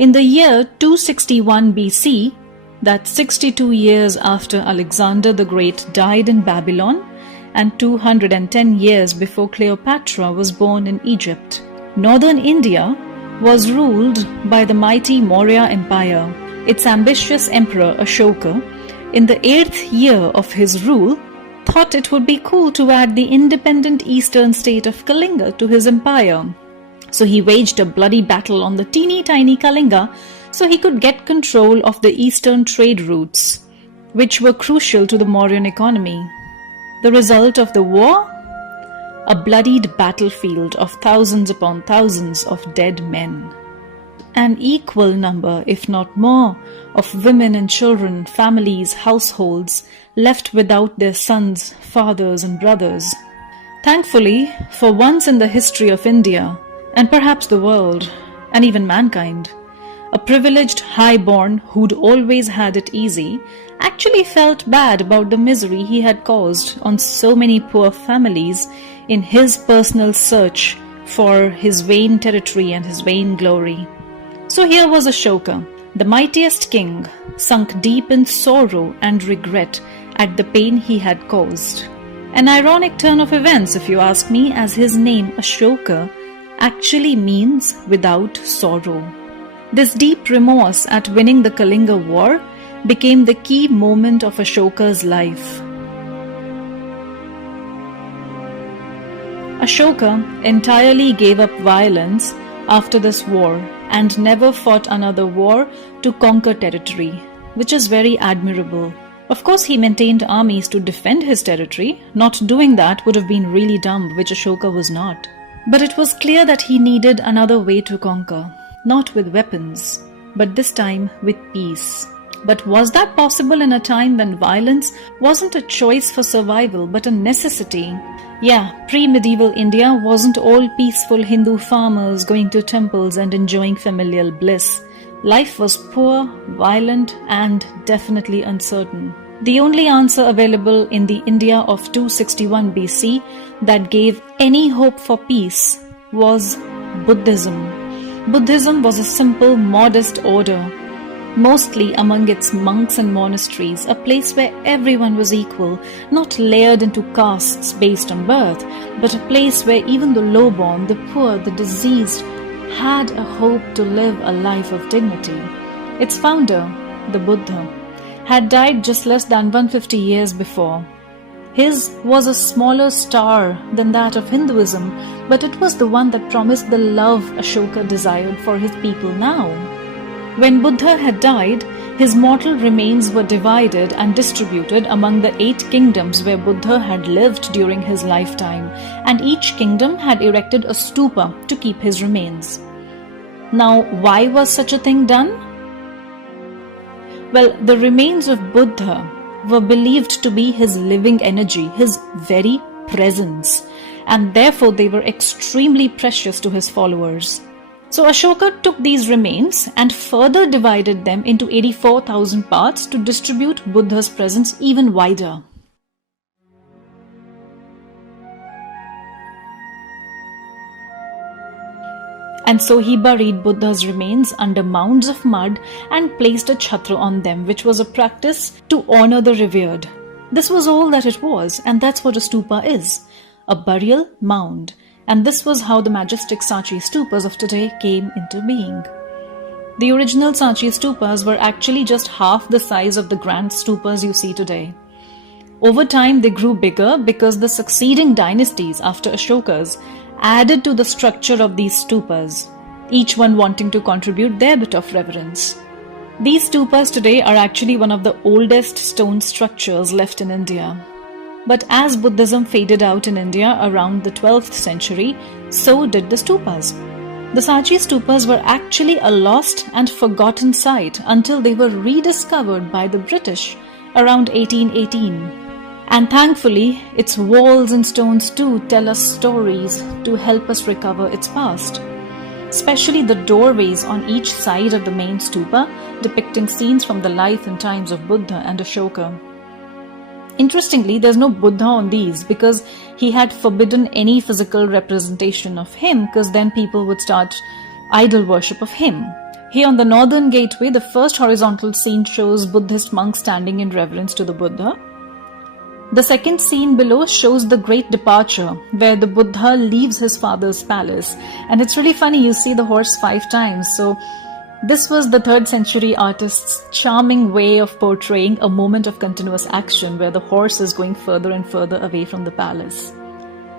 In the year 261 BC, that's 62 years after Alexander the Great died in Babylon, and 210 years before Cleopatra was born in Egypt, northern India was ruled by the mighty Maurya Empire. Its ambitious emperor Ashoka, in the 8th year of his rule, thought it would be cool to add the independent eastern state of Kalinga to his empire. So he waged a bloody battle on the teeny tiny Kalinga so he could get control of the eastern trade routes, which were crucial to the Mauryan economy. The result of the war? A bloodied battlefield of thousands upon thousands of dead men. An equal number, if not more, of women and children, families, households left without their sons, fathers and brothers. Thankfully, for once in the history of India, and perhaps the world, and even mankind, a privileged highborn who'd always had it easy actually felt bad about the misery he had caused on so many poor families in his personal search for his vain territory and his vain glory. So here was Ashoka, the mightiest king, sunk deep in sorrow and regret at the pain he had caused. An ironic turn of events, if you ask me, as his name Ashoka actually means without sorrow. This deep remorse at winning the Kalinga war became the key moment of Ashoka's life. Ashoka entirely gave up violence after this war and never fought another war to conquer territory, which is very admirable. Of course, he maintained armies to defend his territory. Not doing that would have been really dumb, which Ashoka was not. But it was clear that he needed another way to conquer, not with weapons, but this time with peace. But was that possible in a time when violence wasn't a choice for survival but a necessity? Yeah, pre-medieval India wasn't all peaceful Hindu farmers going to temples and enjoying familial bliss. Life was poor, violent, and definitely uncertain. The only answer available in the India of 261 BC that gave any hope for peace was Buddhism. Buddhism was a simple, modest order, mostly among its monks and monasteries, a place where everyone was equal, not layered into castes based on birth, but a place where even the lowborn, the poor, the diseased had a hope to live a life of dignity. Its founder, the Buddha, had died just less than 150 years before. His was a smaller star than that of Hinduism, but it was the one that promised the love Ashoka desired for his people now. When Buddha had died, his mortal remains were divided and distributed among the 8 kingdoms where Buddha had lived during his lifetime, and each kingdom had erected a stupa to keep his remains. Now, why was such a thing done? Well, the remains of Buddha were believed to be his living energy, his very presence, and therefore they were extremely precious to his followers. So Ashoka took these remains and further divided them into 84,000 parts to distribute Buddha's presence even wider. And so he buried Buddha's remains under mounds of mud and placed a chhatra on them, which was a practice to honor the revered. This was all that it was, and that's what a stupa is, a burial mound. And this was how the majestic Sanchi stupas of today came into being. The original Sanchi stupas were actually just half the size of the grand stupas you see today. Over time they grew bigger because the succeeding dynasties after Ashoka's added to the structure of these stupas, each one wanting to contribute their bit of reverence. These stupas today are actually one of the oldest stone structures left in India. But as Buddhism faded out in India around the 12th century, so did the stupas. The Sanchi stupas were actually a lost and forgotten sight until they were rediscovered by the British around 1818. And thankfully, its walls and stones too tell us stories to help us recover its past. Especially the doorways on each side of the main stupa depicting scenes from the life and times of Buddha and Ashoka. Interestingly, there's no Buddha on these because he had forbidden any physical representation of him, because then people would start idol worship of him. Here on the northern gateway, the first horizontal scene shows Buddhist monks standing in reverence to the Buddha. The second scene below shows the Great Departure, where the Buddha leaves his father's palace. And it's really funny, you see the horse 5 times. So this was the 3rd century artist's charming way of portraying a moment of continuous action where the horse is going further and further away from the palace.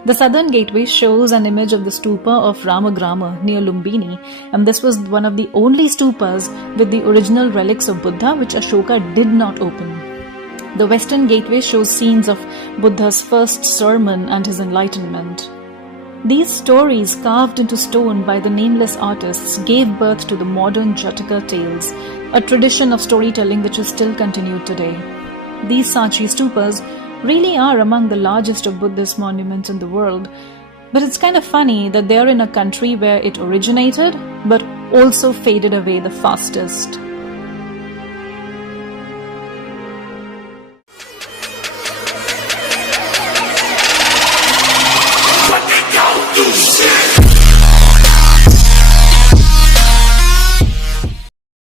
The southern gateway shows an image of the stupa of Ramagrama near Lumbini, and this was one of the only stupas with the original relics of Buddha which Ashoka did not open. The western gateway shows scenes of Buddha's first sermon and his enlightenment. These stories, carved into stone by the nameless artists, gave birth to the modern Jataka tales, a tradition of storytelling which is still continued today. These Sanchi stupas really are among the largest of Buddhist monuments in the world, but it's kind of funny that they are in a country where it originated but also faded away the fastest.